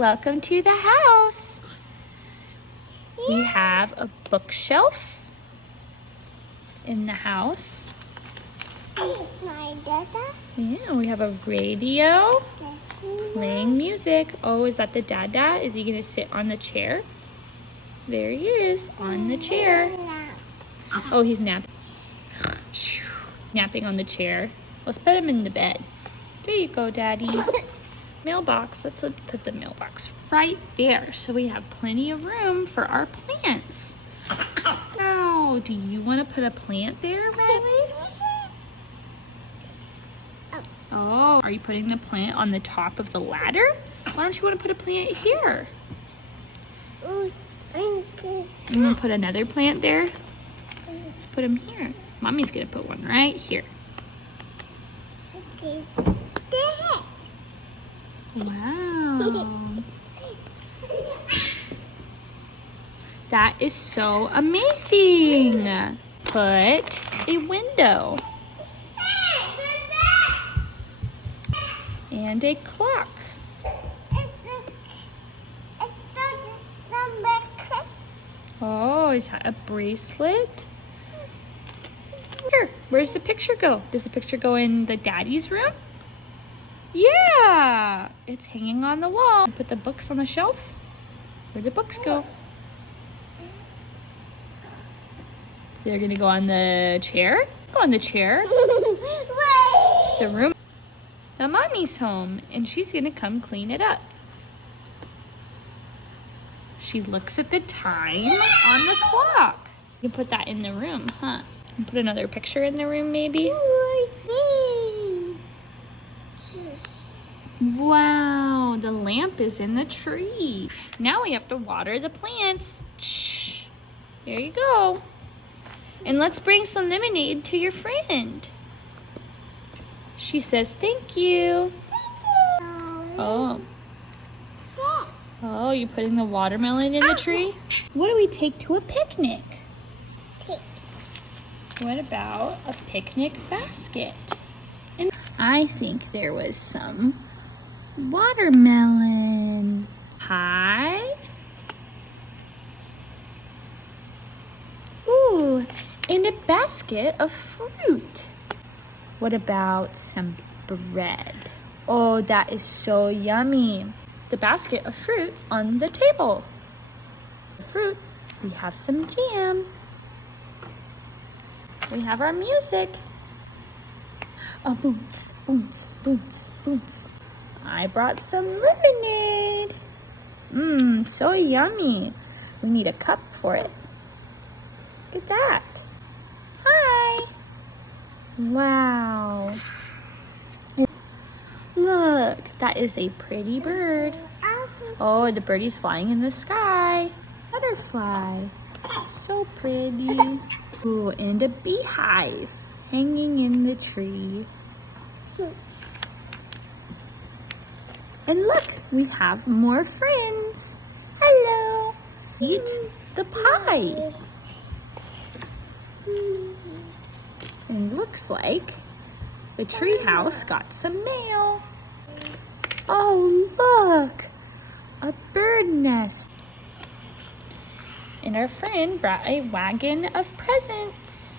welcome to the house. We have a bookshelf in the house. My dada. Yeah, we have a radio playing music. Oh, is that the dada? Is he gonna sit on the chair? There he is, on the chair. Oh, he's napping. Napping on the chair. Let's put him in the bed. There you go, Daddy. Mailbox. Let's put the mailbox right there so we have plenty of room for our plants. Now, do you want to put a plant there, Riley? Oh, are you putting the plant on the top of the ladder? Why don't you want to put a plant here? You want to put another plant there? Put them here. Mommy's going to put one right here. Wow. That is so amazing. Put a window. And a clock. Oh, is that a bracelet? Here, where's the picture go? Does the picture go in the daddy's room? Yeah, it's hanging on the wall. Put the books on the shelf. Where'd the books go? They're gonna go on the chair. Go on the chair. The room. Now Mommy's home and she's gonna come clean it up. She looks at the time on the clock. You can put that in the room, huh? And put another picture in the room maybe. Wow, the lamp is in the tree. Now we have to water the plants. Shh. There you go. And let's bring some lemonade to your friend. She says thank you. Oh. Oh, you're putting the watermelon in the tree? What do we take to a picnic? What about a picnic basket? And I think there was some watermelon pie. Ooh, and a basket of fruit. What about some bread? Oh, that is so yummy. The basket of fruit on the table. The fruit, we have some jam. We have our music. Oh, boots, boots, boots, boots. I brought some lemonade. Mmm, so yummy. We need a cup for it. Look at that. Hi. Wow. Look, that is a pretty bird. Oh, the birdie's flying in the sky. Butterfly. So pretty. Ooh, and a beehive hanging in the tree. And look, we have more friends. Hello. Eat the pie. And looks like the treehouse got some mail. Oh, look, a bird nest. And our friend brought a wagon of presents.